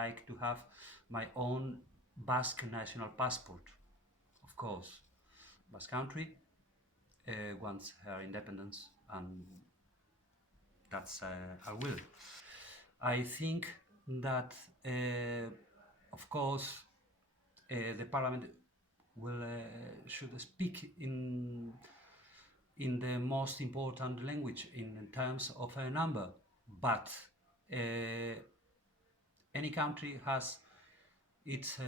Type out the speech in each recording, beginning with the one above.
like to have my own Basque national passport. Of course, Basque country wants her independence, and that's her will. I think that, of course, the parliament will should speak in the most important language in terms of a number, but any country has its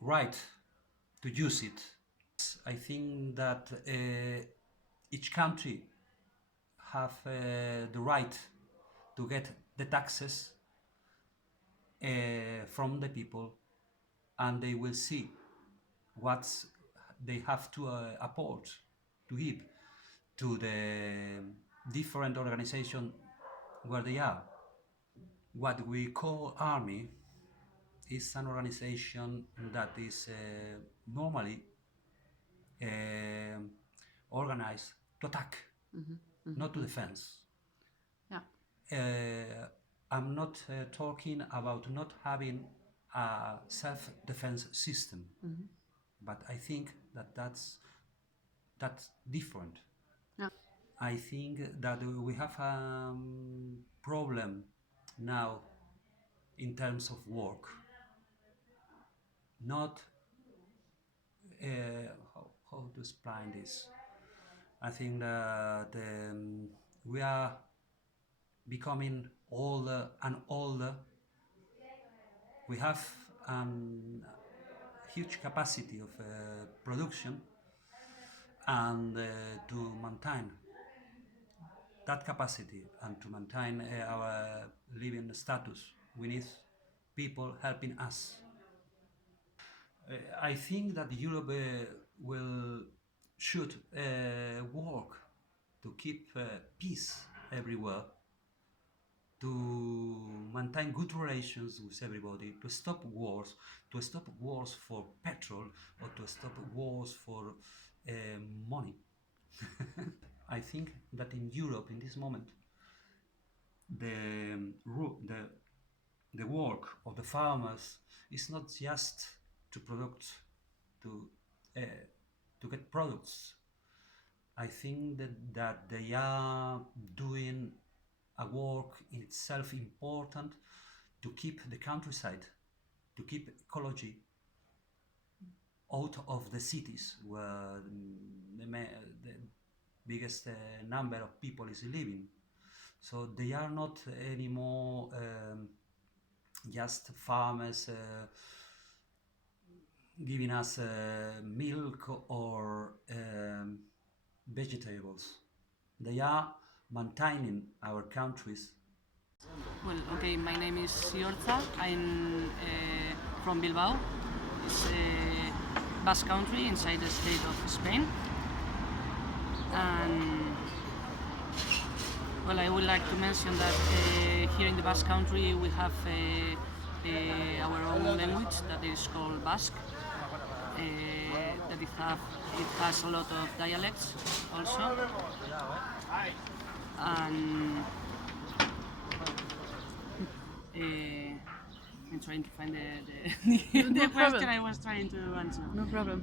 right to use it. I think that each country have the right to get the taxes from the people, and they will see what they have to apport to give to the different organization where they are. What we call army is an organization that is normally uh, organized to attack, not to defense. Yeah. I'm not talking about not having a self-defense system, but I think that that's different. Yeah. I think that we have a problem now in terms of work. Not how to explain this. I think that we are becoming older and older. We have huge capacity of production, and to maintain that capacity and to maintain our living status, we need people helping us. I think that Europe should work to keep peace everywhere, to maintain good relations with everybody, to stop wars for petrol, or to stop wars for money. I think that in Europe, in this moment, the work of the farmers is not just to to get products. I think that they are doing a work in itself important to keep the countryside, to keep ecology out of the cities where the biggest number of people is living. So they are not anymore just farmers giving us milk or vegetables. They are maintaining our countries. Well, okay, my name is Siorza. I'm from Bilbao. It's a Basque country inside the state of Spain. And well, I would like to mention that here in the Basque country we have our own language that is called Basque. That it has a lot of dialects also. And I'm trying to find the question I was trying to answer. No problem.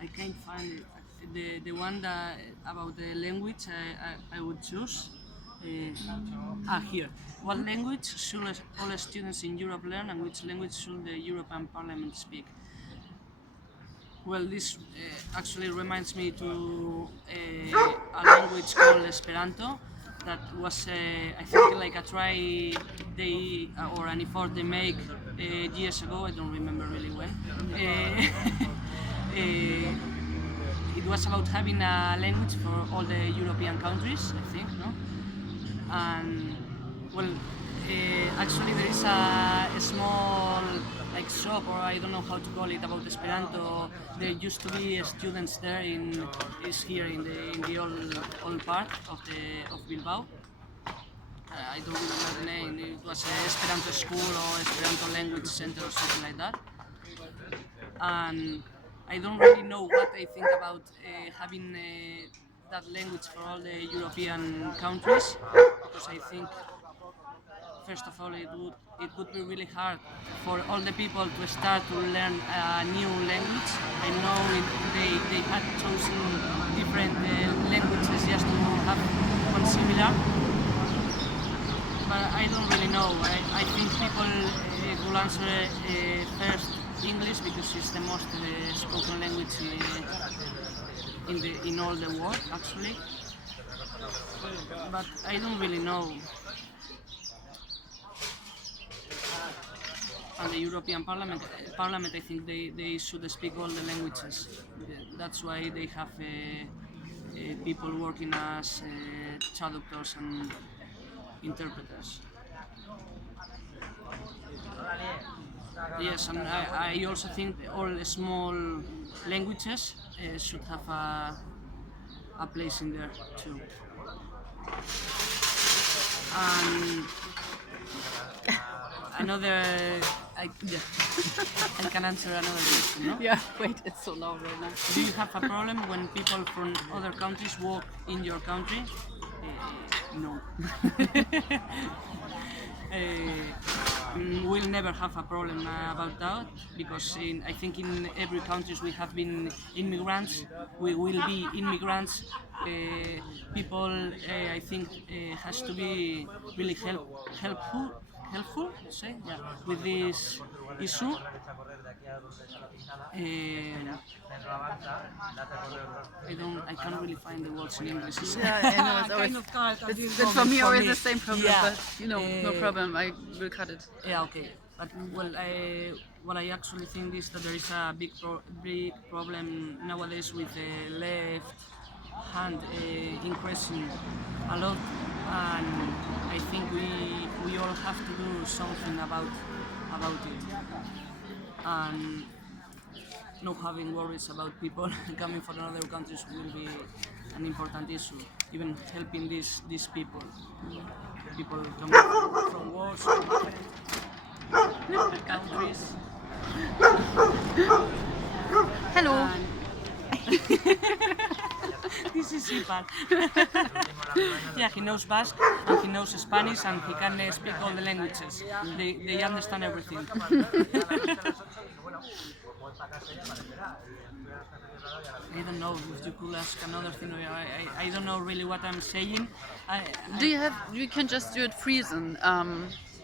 I can't find it. The one that about the language I would choose. Here. What language should all students in Europe learn, and which language should the European Parliament speak? Well, this actually reminds me to a language called Esperanto. That was, I think, like a try they or an effort they make years ago. I don't remember really when. It was about having a language for all the European countries, I think, no? And well, actually there is a small like shop, or I don't know how to call it, about Esperanto. There used to be students there here in the old part of Bilbao. I don't remember the name. It was an Esperanto school or Esperanto language center or something like that. And I don't really know what I think about having that language for all the European countries, because I think first of all it would be really hard for all the people to start to learn a new language. I know they had chosen different languages just to have one similar, but I don't really know. I think people will answer first English because it's the most spoken language in all the world actually, but I don't really know. And the European Parliament, I think they should speak all the languages. That's why they have people working as traductors and interpreters. Yes, and I also think all the small languages should have a place in there too. And another, yeah, I can answer another question, no? Yeah, wait, it's so loud right now. Do you have a problem when people from other countries work in your country? No. We'll never have a problem about that because I think in every country we have been immigrants. We will be immigrants. People, I think, has to be really helpful, say, yeah, with this issue. I can't really find the words in English. Yeah, I know, it's always, it's for me always the same problem, yeah. but you know, no problem, I will cut it. Yeah, okay. But well, what I actually think is that there is a big problem nowadays with the left hand increasing a lot, and I think we all have to do something about it, and not having worries about people coming from other countries will be an important issue. Even helping these people coming from wars, from different countries. Hello. This is Ipar. Yeah, he knows Basque and he knows Spanish and he can speak all the languages. They understand everything. I don't know if you could ask another thing. I don't know really what I'm saying. You can just do it Friesen.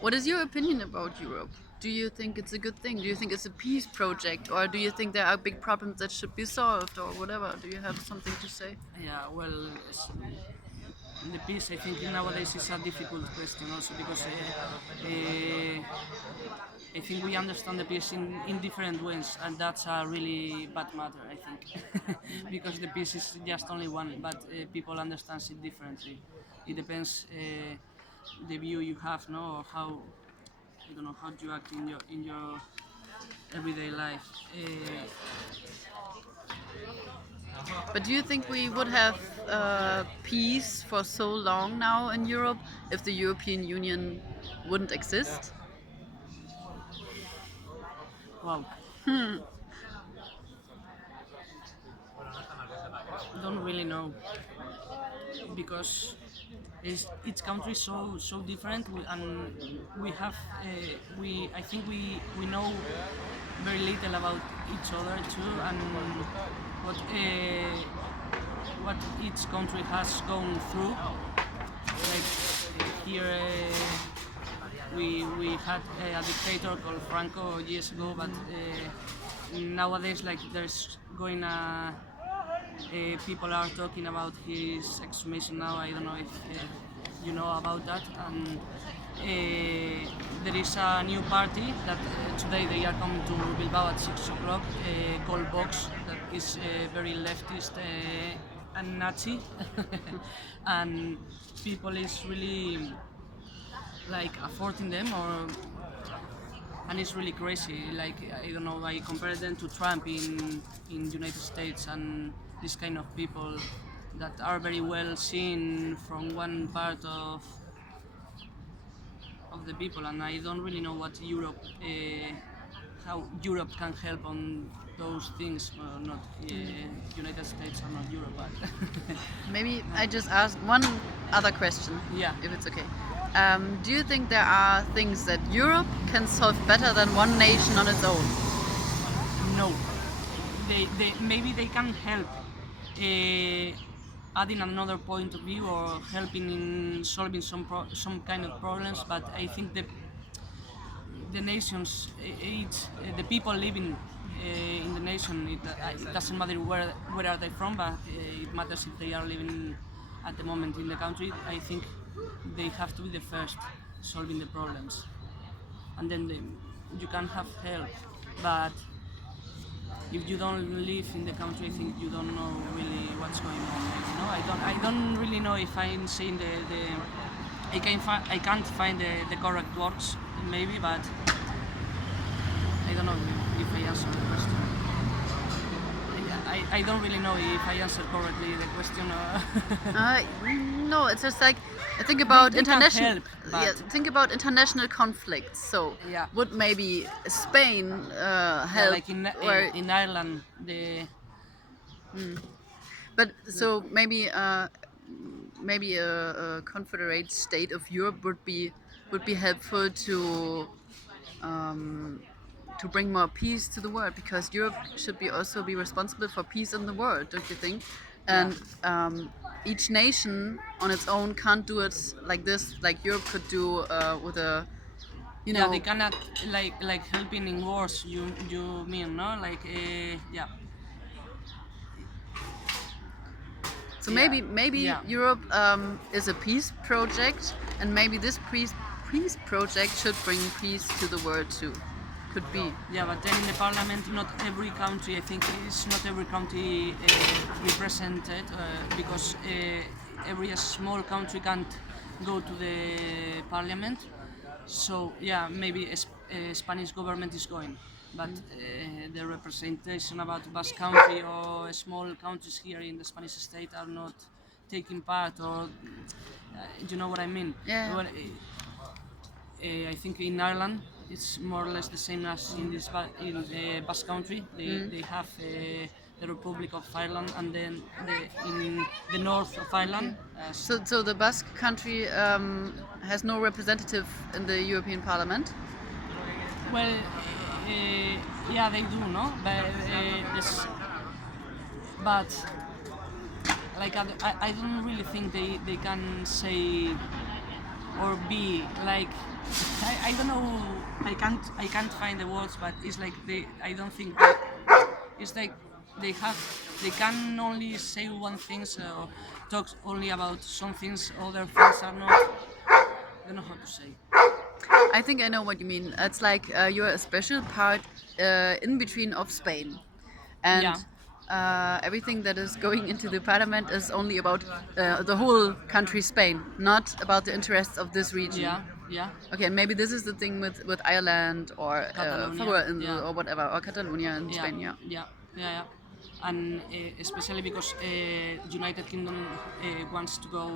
What is your opinion about Europe? Do you think it's a good thing? Do you think it's a peace project, or do you think there are big problems that should be solved, or whatever? Do you have something to say? Yeah, well, the peace I think nowadays is a difficult question also because I think we understand the peace in different ways, and that's a really bad matter, I think, because the peace is just only one, but people understand it differently. It depends the view you have, no, or how, I don't know, how do you act in your everyday life. But do you think we would have peace for so long now in Europe if the European Union wouldn't exist? Wow. Don't really know, because each country is so different, and we have I think we know very little about each other too, and what each country has gone through. Like here we had a dictator called Franco years ago, but nowadays like there's going people are talking about his exhumation now. I don't know if you know about that. And there is a new party that today they are coming to Bilbao at 6 o'clock called Vox, that is very leftist and Nazi. And people is really like affording them, and it's really crazy. Like, I don't know, I compare them to Trump in United States, and this kind of people that are very well seen from one part of the people, and I don't really know what Europe, how Europe can help on those things. Not United States or not Europe, but Maybe I just ask one other question, yeah. if it's okay. Do you think there are things that Europe can solve better than one nation on its own? No, they maybe they can help adding another point of view or helping in solving some kind of problems. But I think the nations, the people living in the nation, it doesn't matter where are they from, but it matters if they are living at the moment in the country. I think they have to be the first solving the problems, and then you can have help. But if you don't live in the country, I think you don't know really what's going on. You know, I don't really know if I'm saying I can't find the correct words maybe, but I don't know if I answered the question. I don't really know if I answered correctly the question. No, it's just like think about They can international. help, but- Yeah, think about international conflicts. So Yeah. would maybe Spain help? like or- in Ireland, But so maybe a confederate state of Europe would be helpful to bring more peace to the world, because Europe should be also be responsible for peace in the world, don't you think? And each nation on its own can't do it like this, like Europe could do with a, you know. yeah, they cannot like helping in wars. You mean no? Like yeah. So Yeah, maybe yeah. Europe is a peace project, and maybe this peace project should bring peace to the world too. Could be. Yeah, but then in the parliament, not every country, I think, is not every country represented because every small country can't go to the parliament. So yeah, maybe Spanish government is going, but the representation about Basque Country or small countries here in the Spanish state are not taking part, or you know what I mean? Yeah. Well, I think in Ireland it's more or less the same as in the Basque Country. They have the Republic of Ireland, and then in the north of Ireland. So the Basque country has no representative in the European Parliament. Well, yeah, they do, no? But like I don't really think they can say or be like I don't know. I can't find the words, but it's like I don't think it's like they can only say one thing or talk only about some things. Other things are not. I don't know how to say. I think I know what you mean. It's like you're a special part in between of Spain, and everything that is going into the parliament is only about the whole country Spain, not about the interests of this region. Yeah, yeah. Okay, and maybe this is the thing with Ireland or Catalonia, or whatever, or Catalonia in Spain. Yeah. Yeah. And especially because United Kingdom wants to go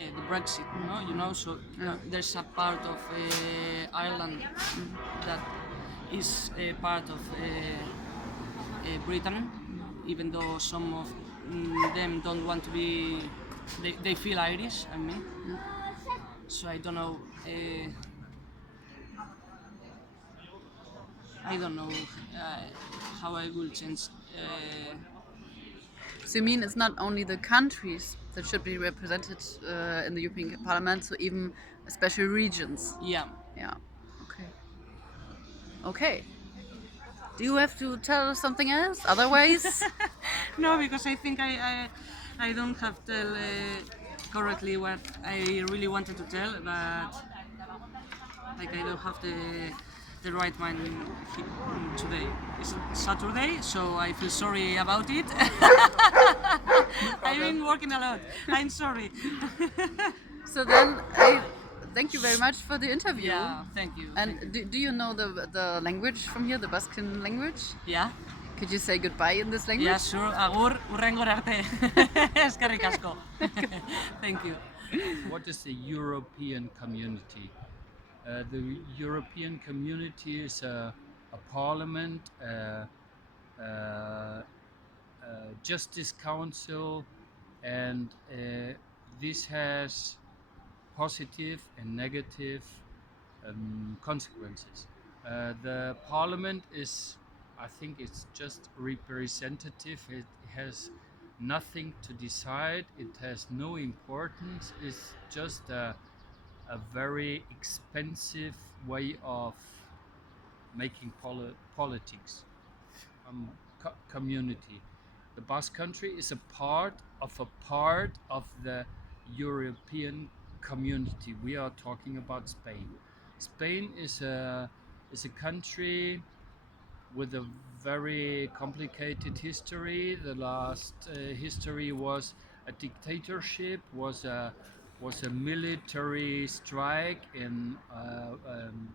the Brexit, you know. So there's a part of Ireland that is part of Britain, even though some of them don't want to be. They feel Irish. I mean, so I don't know. I don't know how I will change. So you mean it's not only the countries that should be represented in the European Parliament, so even special regions. Yeah. Yeah. Okay. Okay. Do you have to tell us something else? Otherwise, No, because I think I don't have to tell correctly what I really wanted to tell, but like I don't have the right mind today. It's Saturday, so I feel sorry about it. I've been working a lot. I'm sorry. so then I thank you very much for the interview. Yeah, thank you. And do you know the language from here, the Basque language? Yeah. Could you say goodbye in this language? Yeah, sure. Agur, urrengor arte. Eskerrik asko. Thank you. What is the European community? The European community is a parliament, uh, Justice Council, and this has positive and negative consequences. The parliament is, I think, it's just representative. It has nothing to decide. It has no importance. It's just a very expensive way of making politics. Community. The Basque Country is a part of the European community. We are talking about Spain. Spain is a country with a very complicated history. The last history was a dictatorship, was a military strike in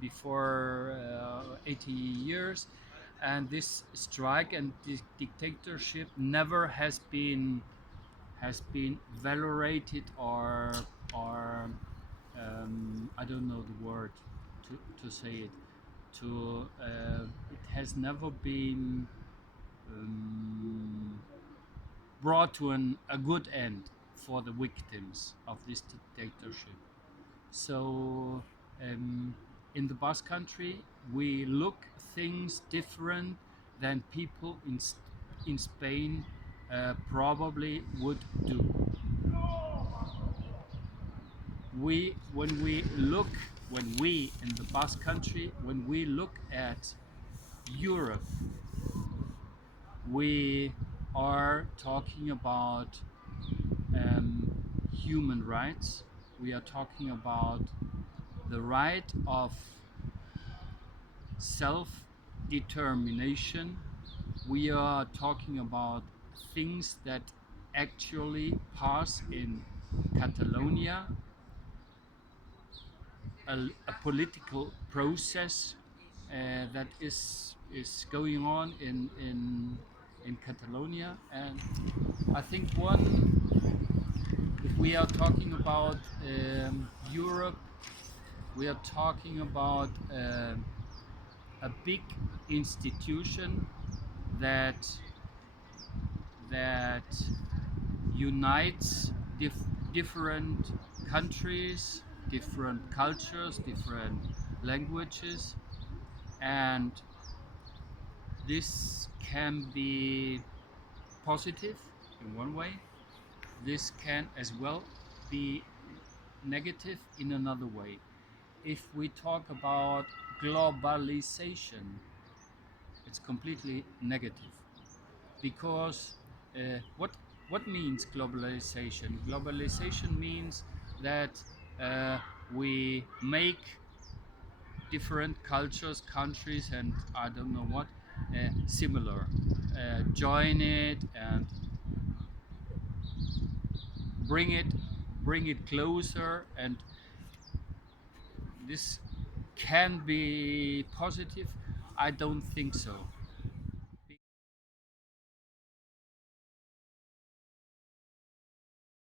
before 80 years, and this strike and this dictatorship never has been validated or I don't know the word to say it. It has never been brought to a good end for the victims of this dictatorship. So in the Basque Country, we look things different than people in Spain probably would do. When we in the Basque Country, when we look at Europe, we are talking about human rights. We are talking about the right of self-determination. We are talking about things that actually pass in Catalonia, a political process that is going on in Catalonia. And I think if we are talking about Europe, we are talking about a big institution that unites different countries, different cultures, different languages, and this can be positive in one way. This can as well be negative in another way. If we talk about globalization, it's completely negative, because what means globalization? Globalization means that we make different cultures, countries, and I don't know what similar, join it and bring it closer, and this can be positive. I don't think so.